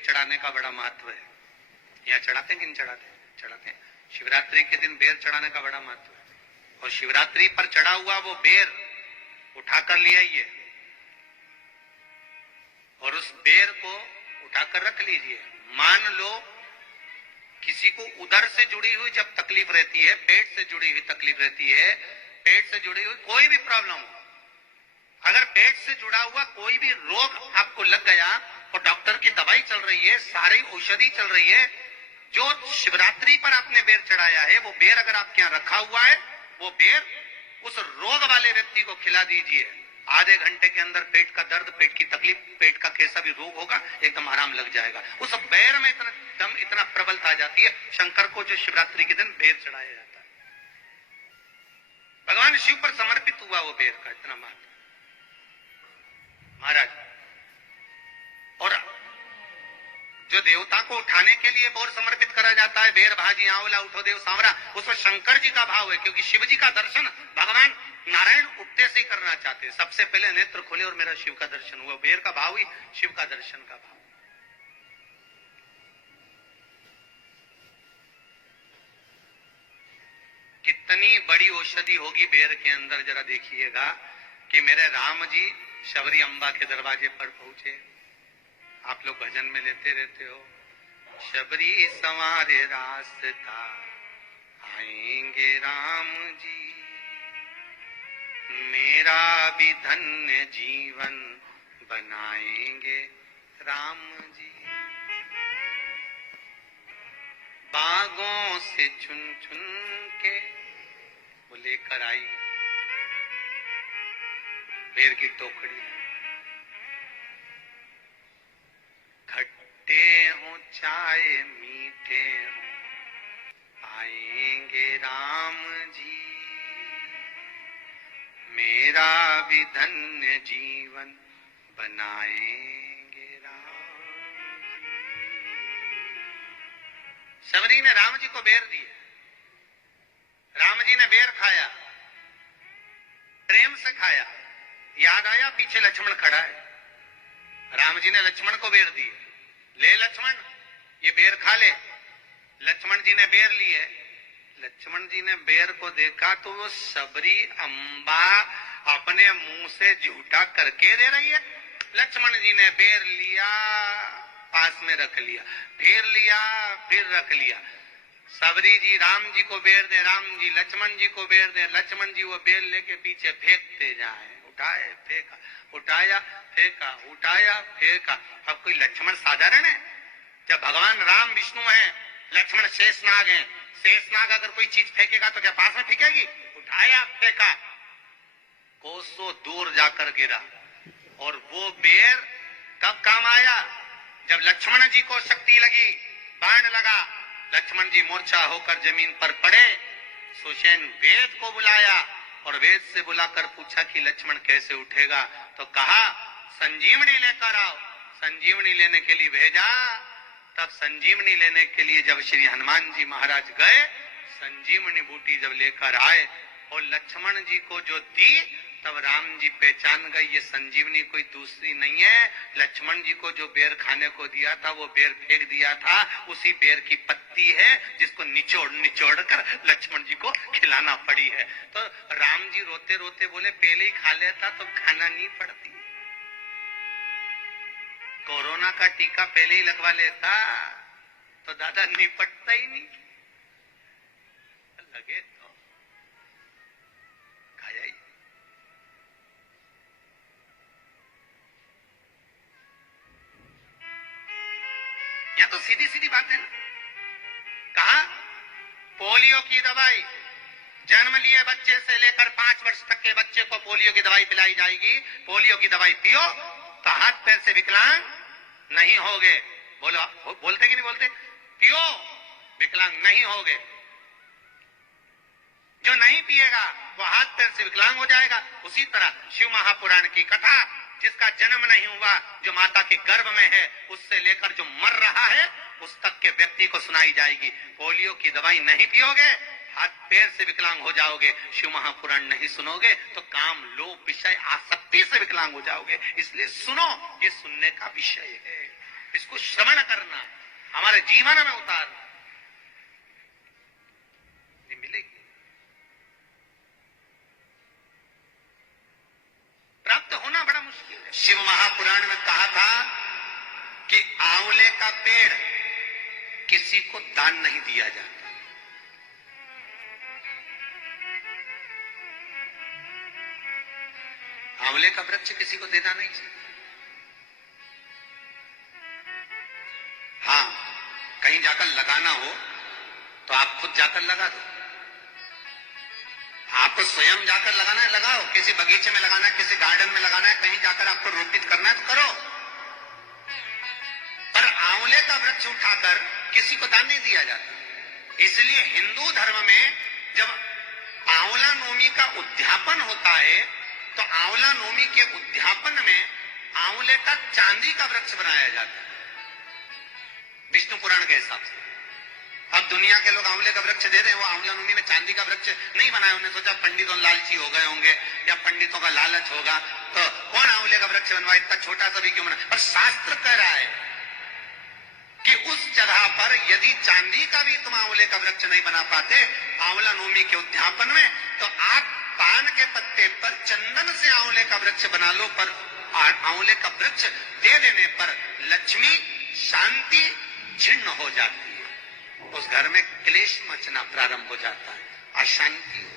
चढ़ाने का बड़ा महत्व है। यहाँ चढ़ाते हैं कि नहीं चढ़ाते? चढ़ाते हैं। शिवरात्रि के दिन बेर चढ़ाने का बड़ा महत्व है। और शिवरात्रि पर चढ़ा हुआ वो बेर उठाकर ले आइए और उस बेर को उठाकर रख लीजिए। मान लो किसी को उदर से जुड़ी हुई जब तकलीफ रहती है, पेट से जुड़ी हुई तकलीफ रहती है, पेट से जुड़ी हुई कोई भी प्रॉब्लम हो, अगर पेट से जुड़ा हुआ कोई भी रोग आपको लग गया और डॉक्टर की दवाई चल रही है, सारी औषधि चल रही है, जो शिवरात्रि पर आपने बेर चढ़ाया है वो बेर अगर आपके यहाँ रखा हुआ है, वो बेर उस रोग वाले व्यक्ति को खिला दीजिए। आधे घंटे के अंदर पेट का दर्द, पेट की तकलीफ, पेट का कैसा भी रोग होगा एकदम आराम लग जाएगा। उस बेर में इतना दम, इतना प्रबलता आ जाती है। शंकर को जो शिवरात्रि के दिन बेर चढ़ाया जाता है, भगवान शिव पर समर्पित हुआ वो बेर का इतना महत्व महाराज। और जो देवता को उठाने के लिए बोर समर्पित करा जाता है, बेर भाजी आंवला उठो देव सांवरा, उसमें शंकर जी का भाव है, क्योंकि शिव जी का दर्शन भगवान नारायण उठते से ही करना चाहते हैं। सबसे पहले नेत्र खोले और मेरा शिव का दर्शन हुआ। बेर का भाव ही शिव का दर्शन का भाव। कितनी बड़ी औषधि होगी बेर के अंदर, जरा देखिएगा कि मेरे राम जी शबरी अम्बा के दरवाजे पर पहुंचे। आप लोग भजन में लेते रहते हो, शबरी संवारे रास्ता आएंगे राम जी, मेरा भी धन्य जीवन बनाएंगे राम जी। बागों से चुन चुन के वो लेकर आई बेर की टोकरी। खट्टे हो चाहे मीठे हो आएंगे राम जी, मेरा भी धन्य जीवन बनाएंगे राम जी। शबरी ने राम जी को बेर दिया, राम जी ने बेर खाया, प्रेम से खाया। याद आया पीछे लक्ष्मण खड़ा है, राम जी ने लक्ष्मण को बेर दिए, ले लक्ष्मण ये बेर खा ले। लक्ष्मण जी ने बेर लिए, लक्ष्मण जी ने बेर को देखा तो वो शबरी अम्बा अपने मुंह से झूठा करके दे रही है। लक्ष्मण जी ने बेर लिया, पास में रख लिया, फिर लिया, फिर रख लिया। शबरी जी राम जी को बेर दे, राम जी लक्ष्मण जी को बेर दे, लक्ष्मण जी वो बेर लेके पीछे फेंकते जाए। उठाए फेंका, उठाया फेंका, उठाया फेंका। अब कोई लक्ष्मण साधारण है? जब भगवान राम विष्णु हैं, लक्ष्मण शेषनाग हैं, शेषनाग अगर कोई चीज फेंकेगा तो क्या पास में फेंकेगी? उठाया फेंका, कोसों दूर जाकर गिरा। और वो बेर कब काम आया? जब लक्ष्मण जी को शक्ति लगी, बाण लगा, लक्ष्मण जी मूर्छा होकर जमीन पर पड़े। सुषेण वेद को बुलाया और वेद से बुलाकर पूछा कि लक्ष्मण कैसे उठेगा? तो कहा संजीवनी लेकर आओ। संजीवनी लेने के लिए भेजा। तब संजीवनी लेने के लिए जब श्री हनुमान जी महाराज गए, संजीवनी बूटी जब लेकर आए और लक्ष्मण जी को जो दी, तब राम जी पहचान गए ये संजीवनी कोई दूसरी नहीं है। लक्ष्मण जी को जो बेर खाने को दिया था वो बेर फेंक दिया था, उसी बेर की पत्ती है जिसको निचोड़ निचोड़ कर लक्ष्मण जी को खिलाना पड़ी है। तो राम जी रोते रोते बोले पहले ही खा लेता तो खाना नहीं पड़ती। कोरोना का टीका पहले ही लगवा लेता तो दादा निपटता ही नहीं। लगे तो खाया ही। यह तो सीधी सीधी बात है ना। कहा पोलियो की दवाई जन्म लिए बच्चे से लेकर 5 वर्ष तक के बच्चे को पोलियो की दवाई पिलाई जाएगी। पोलियो की दवाई पियो तो हाथ पैर से विकलांग नहीं होगे। बोलो, बोलते कि नहीं बोलते? पियो विकलांग नहीं होगे। जो नहीं पिएगा वो हाथ पैर से विकलांग हो जाएगा। उसी तरह शिव महापुराण की कथा, जिसका जन्म नहीं हुआ, जो माता के गर्भ में है, उससे लेकर जो मर रहा है उस तक के व्यक्ति को सुनाई जाएगी। पोलियो की दवाई नहीं पियोगे, हाथ पैर से विकलांग हो जाओगे। शिव महापुराण नहीं सुनोगे तो काम, लोभ, विषय, आसक्ति से विकलांग हो जाओगे। इसलिए सुनो, ये सुनने का विषय है। इसको श्रवण करना, हमारे जीवन में उतारना, ये मिलेगी। प्राप्त होना बड़ा मुश्किल है। शिव महापुराण में कहा था कि आंवले का पेड़ किसी को दान नहीं दिया जाता। आंवले का वृक्ष किसी को देना नहीं चाहिए। हाँ, कहीं जाकर लगाना हो तो आप खुद जाकर लगा दो। आपको स्वयं जाकर लगाना है, लगाओ। किसी बगीचे में लगाना है, किसी गार्डन में लगाना है, कहीं जाकर आपको रोपित करना है तो करो। पर आंवले का वृक्ष उठाकर किसी को दान नहीं दिया जाता। इसलिए हिंदू धर्म में जब आंवला नोमी का उद्यापन होता है तो आंवला नोमी के उद्यापन में आंवले का चांदी का वृक्ष बनाया जाता है, विष्णु पुराण के हिसाब से। अब दुनिया के लोग आंवले का वृक्ष दे रहे हैं, वो आंवला नोमी में चांदी का वृक्ष नहीं बनाया। उन्होंने सोचा पंडितों लालची हो गए होंगे या पंडितों का लालच होगा तो कौन आंवले का वृक्ष बनवाए, इतना छोटा सा भी क्यों बना। पर शास्त्र कह रहा है कि उस जगह पर यदि चांदी का भी तुम आंवले का वृक्ष नहीं बना पाते आंवला नोमी के उद्यापन में, तो आप पान के पत्ते पर चंदन से आंवले का वृक्ष बना लो। पर आंवले का वृक्ष दे देने पर लक्ष्मी शांति छिन्न हो जाती है, उस घर में क्लेश मचना प्रारंभ हो जाता है, अशांति होती है।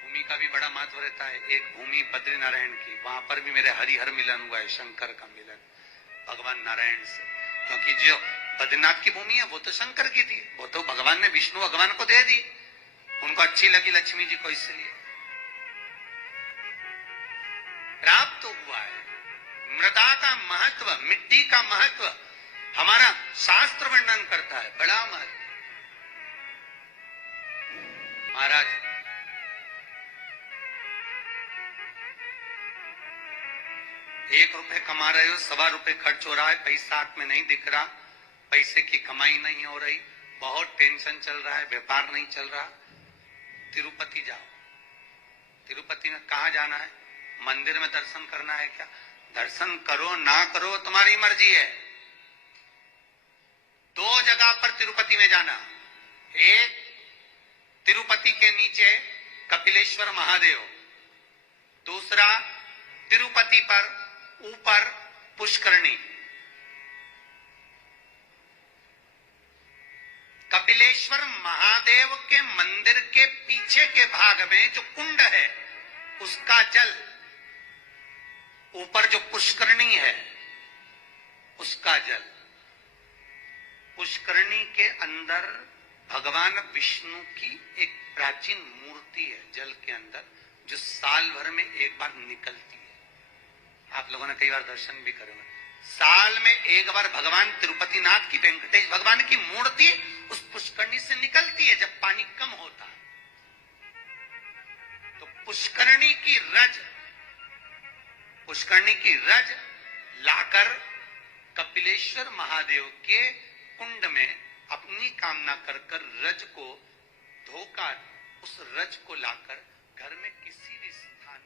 भूमि का भी बड़ा महत्व रहता है। एक भूमि बद्रीनारायण की, वहां पर भी मेरे हरिहर मिलन हुआ है, शंकर का मिलन भगवान नारायण से। क्योंकि जो बद्रीनाथ की भूमि है वो तो शंकर की थी, वो तो भगवान ने विष्णु भगवान को दे दी, उनको अच्छी लगी लक्ष्मी जी को, इसलिए प्राप्त तो हुआ है। मृदा का महत्व, मिट्टी का महत्व हमारा शास्त्र वर्णन करता है, बड़ा महत्व। महाराज ₹1 कमा रहे हो, ₹1.25 खर्च हो रहा है, पैसा हाथ में नहीं दिख रहा, पैसे की कमाई नहीं हो रही, बहुत टेंशन चल रहा है, व्यापार नहीं चल रहा, तिरुपति जाओ। तिरुपति में कहां जाना है? मंदिर में दर्शन करना है क्या? दर्शन करो ना करो तुम्हारी मर्जी है। 2 जगह पर तिरुपति में जाना, एक तिरुपति के नीचे कपिलेश्वर महादेव, दूसरा तिरुपति पर ऊपर पुष्करणी। कपिलेश्वर महादेव के मंदिर के पीछे के भाग में जो कुंड है उसका जल, ऊपर जो पुष्करणी है उसका जल। पुष्करणी के अंदर भगवान विष्णु की एक प्राचीन मूर्ति है जल के अंदर, जो साल भर में एक बार निकलती है। आप लोगों ने कई बार दर्शन भी करे, साल में एक बार भगवान तिरुपति नाथ की, वेंकटेश भगवान की मूर्ति उस पुष्करणी से निकलती है जब पानी कम होता है। तो पुष्करणी की रज लाकर कपिलेश्वर महादेव के कुंड में अपनी कामना कर रज को धोकर, उस रज को लाकर घर में किसी भी स्थान